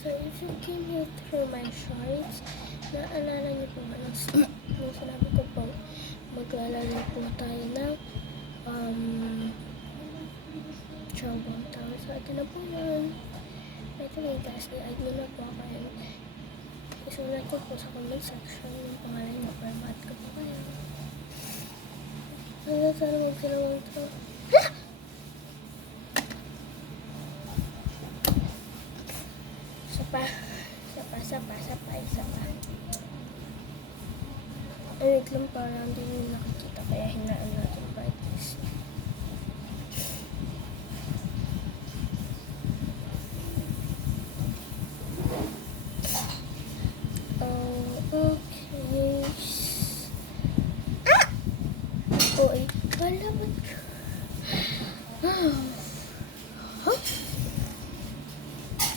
So, if you came here through my shorts, naalala niyo po ba nung sinabi ko po, maglalaro po tayo ng Trouble Tower. So, ito na po yun. By the way guys, i-add nyo na po ako yun. Isulat ko po sa comment section yung pangalan nyo para ma-add ko po kayo. Hanggang sana magsilawang ito. Isa pa. Wait lang, parang hindi nyo nakikita kaya hinaan natin practice. Okay. Oy, wala ba?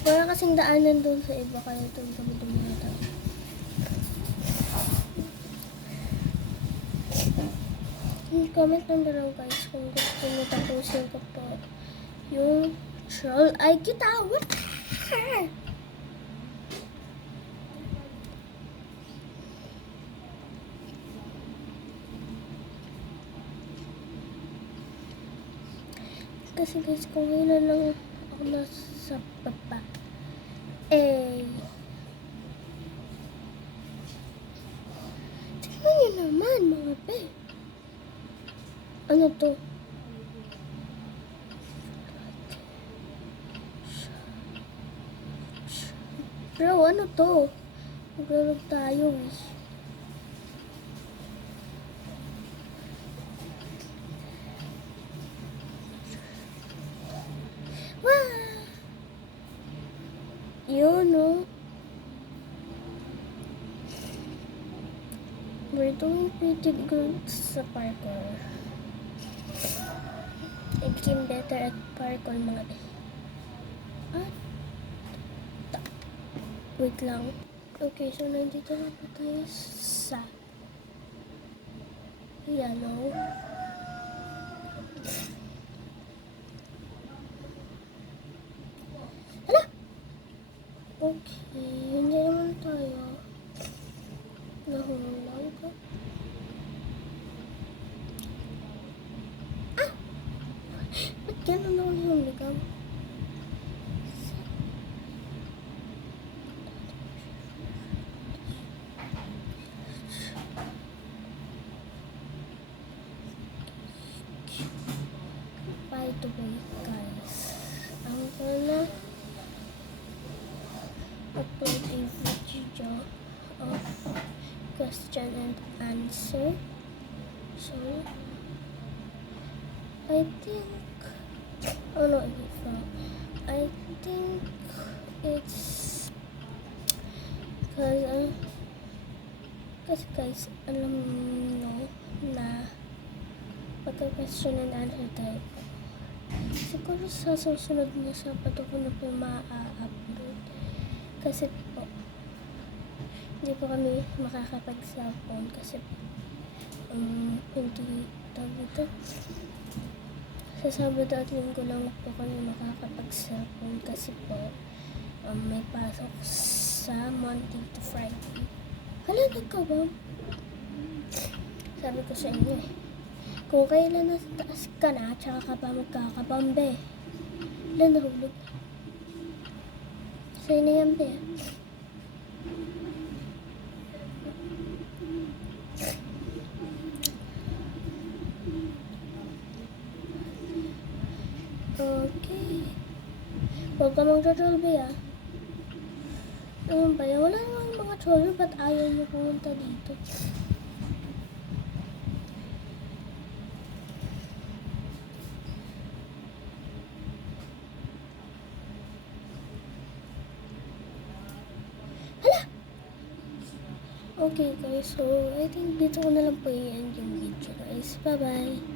Wala kasing daanan doon sa iba kaya itong dumi-dumi na tayo. Comment lang below guys kung gusto nyo tapusin ko po yung troll. Ay, kita! What? Kasi guys, kung ilan lang ako nasa baba. Tingnan nyo naman mga be. Ano to? Bro, ano to? Maglalog tayo eh. Yun, no? We're doing pretty good sa parkour. I became better at parkour, mga wait lang. Okay, so nandito na po tayo sa yellow. Okay, hindi naman tayo nahulang ko. Ba't gano'n ako nahuligaw? By the way guys, I'm gonna upload a video of question and answer. So I think I think it's kasi guys, alam nyo na pagka question and answer type, siguro sa susunod na Sabado ko na po ma-upload. Kasi po, hindi po kami makakapag-cellphone kasi hindi tawag ito. Sa Sabado at Linggo lang po kami makakapag-cellphone kasi po may pasok sa Monday to Friday. Hala, nagkabam. Sabi ko sa inyo eh, kung kailan nasa taas ka na, tsaka ka pa magkakabambe. Hala, nahulog. Sa'yo na yan, be. Okay. Huwag ka mag-troll, be, ah. Ano ba yan? Wala namang mga troll. Ba't ayaw nyo pumunta dito? Okay guys, so I think dito ko na lang po i-end yung video guys. Bye bye!